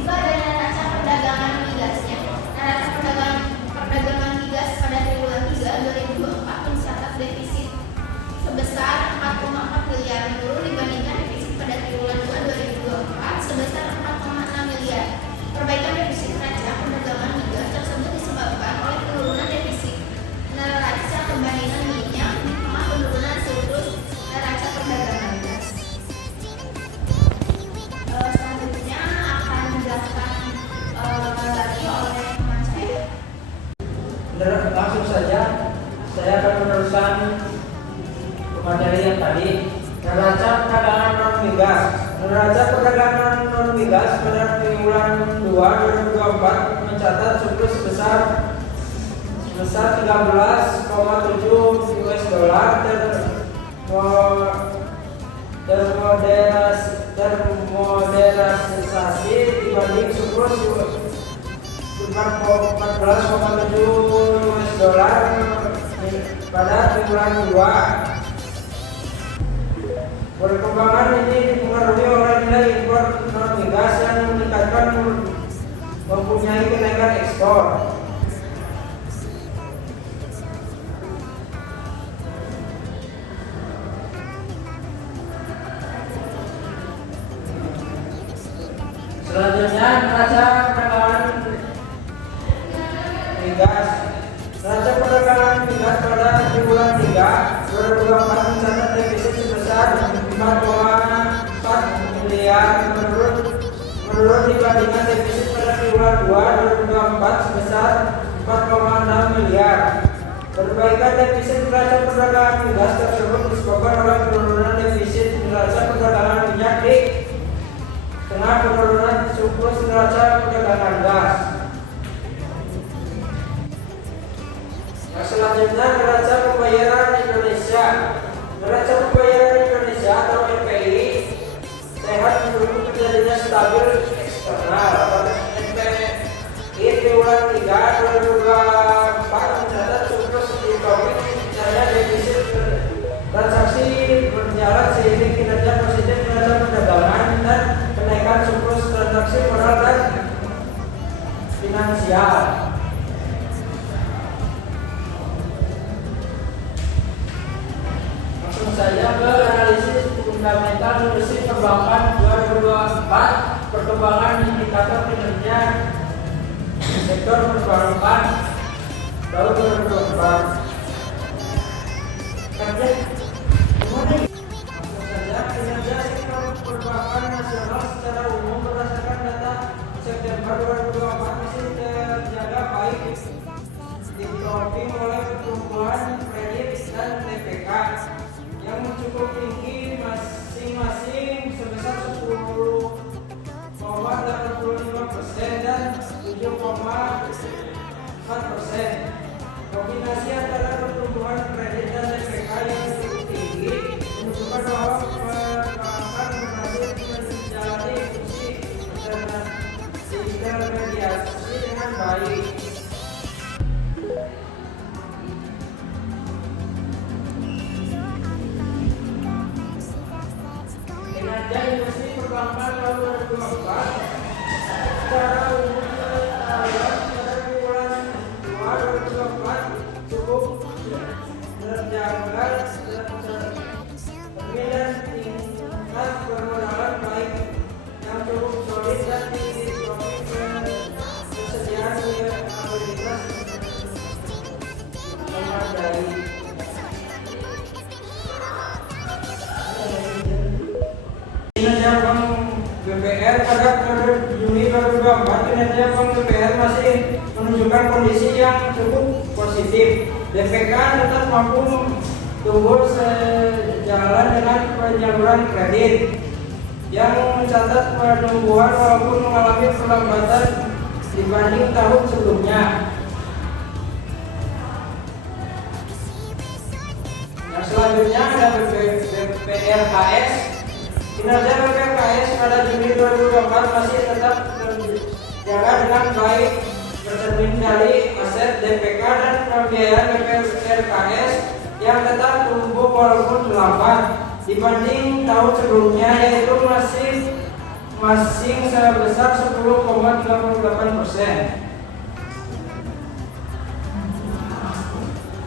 juga ada neraca perdagangan migasnya. Neraca perdagangan migas pada triwulan 3 2024 mencatat defisit sebesar 4,4 miliar, menurun dibandingkan defisit pada triwulan 2 2024 sebesar 4,6 miliar. Perbaikan defisit neraca perdagangan migas tersebut disebabkan oleh penurunan defisit neraca perbandingan minyak di tengah penurunan surplus neraca perdagangan migas. Selanjutnya akan dijelaskan lagi oleh teman saya. Langsung saja saya akan meneruskan materi yang tadi. Neraca perdagangan non migas. Neraca perdagangan non migas pada triwulan 2 2024 mencatat surplus sebesar 13,7 US dollar termodernisasi dibanding surplus 14,7 US dollar pada triwulan 2. Perkembangan ini dipengaruhi oleh nilai impor non migas yang meningkatkan mempunyai kenaikan ekspor. Selanjutnya neraca perdagangan migas. Neraca perdagangan migas pada triwulan 3 2024 mencatat defisit sebesar 4,4 miliar, menurun dibandingkan defisit pada triwulan 2 2024 sebesar 4,6 miliar. Perbaikan defisit neraca perdagangan migas tersebut disebabkan oleh penurunan defisit neraca perdagangan minyak di tengah penurunan surplus neraca perdagangan gas. Selanjutnya neraca pembayaran Indonesia. Neraca pembayaran Indonesia atau NPI sehat mendukung terjadinya stabil eksternal. NPI triwulan 3 2024 mencatat surplus ekonomi misalnya defisit transaksi berjalan seiring kinerja positif neraca perdagangan dan kenaikan surplus transaksi modal dan finansial. Saja ke analisis fundamental industri perbankan 2024, perkembangan indikator kinerja sektor perbankan tahun 2024. Langsung saja kinerja sektor perbankan nasional secara umum berdasarkan data September 2024 masih terjaga baik, ditopang oleh pertumbuhan kredit dan TPK yang cukup tinggi masing-masing sebesar 10,85% dan 7,4%. Kombinasi antara pertumbuhan kredit dan TPK yang cukup tinggi menunjukkan bahwa perbankan berhasil menjalani fungsi intermediasi dengan baik. Kinerja industri perbankan tahun 2024 secara umum pada triwulan 2 2024 cukup terjaga dan tingkat permodalan baik yang cukup solid dan ditopang ketersediaan likuiditas memadai. Kinerja Bank BPR pada periode Juni 2024, kinerja Bank BPR masih menunjukkan kondisi yang cukup positif. DPK tetap mampu tumbuh sejalan dengan penyaluran kredit yang mencatat pertumbuhan walaupun mengalami perlambatan dibanding tahun sebelumnya. Nah, selanjutnya ada BPRKS. Kinerja BPRKS pada Juni 2024 masih tetap terjaga dengan baik, tercermin dari aset DPK dan pembiayaan BPRKS yang tetap tumbuh walaupun lambat dibanding tahun sebelumnya, yaitu masing sebesar 10,5% 38%.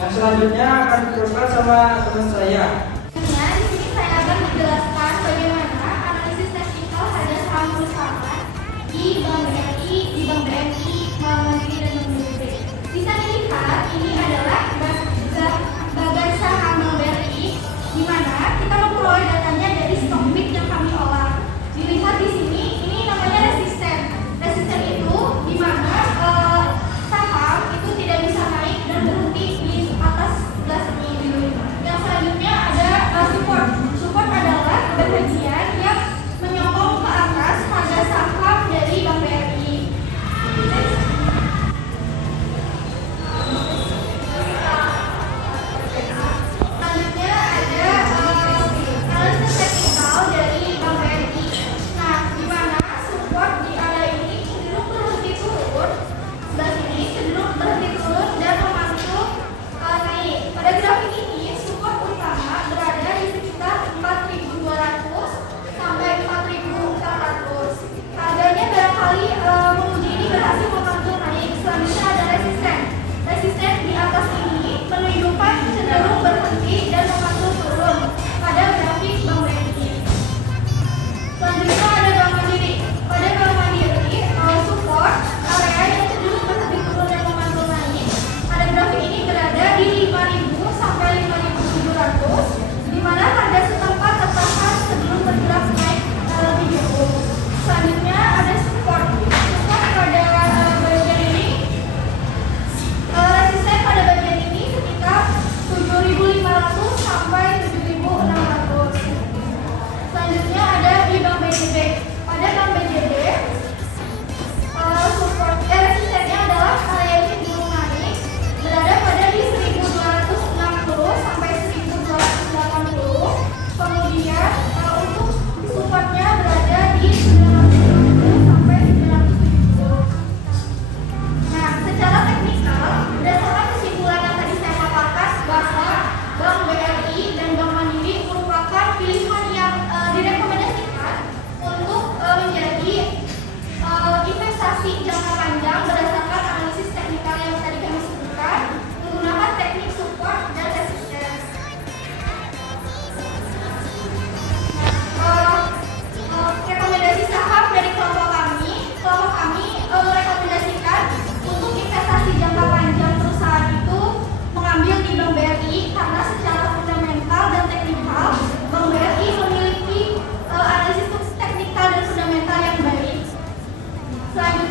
Yang selanjutnya akan diteruskan sama teman saya. Nah, di sini saya akan menjelaskan bagaimana analisis teknikal harga saham perusahaan di Bank BRI, Bank Mandiri, dan Bank BJB. Bisa dilihat ini adalah bagan saham Bank BRI, di mana kita memperoleh datanya dari stock pick yang kami olah. Dilihat di sini, ini namanya resisten. Resisten itu di mana saham itu tidak bisa naik dan berhenti di atas gelas ini. Yang selanjutnya ada support. Support adalah bagian yang menyokong ke atas harga saham dari Bank BRI. Selanjutnya ada analisis teknikal dari Bank BRI. Nah, di mana support di area ini cenderung berhenti turun, sebelah sini cenderung berhenti turun dan memantul naik. Pada grafik ini support utama berada di sekitar 4.200 sampai 4.400. Harganya barangkali menguji ini berhasil memantul naik. Selanjutnya ada resisten. Resisten di atas ini menunjukkan cenderung berhenti dan memantul turun pada grafik Bank BRI. Selanjutnya ada Bank Mandiri. Pada Bank Mandiri, support area yang cenderung berhenti turun dan memantul naik. Pada grafik ini berada di 5.000 sampai 5.700, di mana harga setempat tertahan sebelum bergerak naik lebih jauh. Selanjutnya ada support. Support pada bagian ini, resisten pada bagian ini sekitar 7.500 sampai 7.600. Selanjutnya ada di Bank BJB. Pada Bank BJB, resistennya adalah area ini belum naik, berada pada di 1.260 sampai 1.280. Kemudian untuk supportnya berada di 950 sampai 970. Nah, secara teknikal, berdasarkan kesimpulan yang tadi saya paparkan bahwa Bank BRI dan Bank Mandiri merupakan pilihan yang direkomendasikan untuk menjadi investasi jangka panjang berdasarkan analisis teknikal yang tadi kami sebutkan, menggunakan teknik support dan resisten. Rekomendasi saham dari kelompok kami merekomendasikan untuk investasi jangka panjang perusahaan itu mengambil di Bank BRI karena secara fundamental dan teknikal Bank BRI memiliki analisis teknikal dan fundamental yang baik. Selanjutnya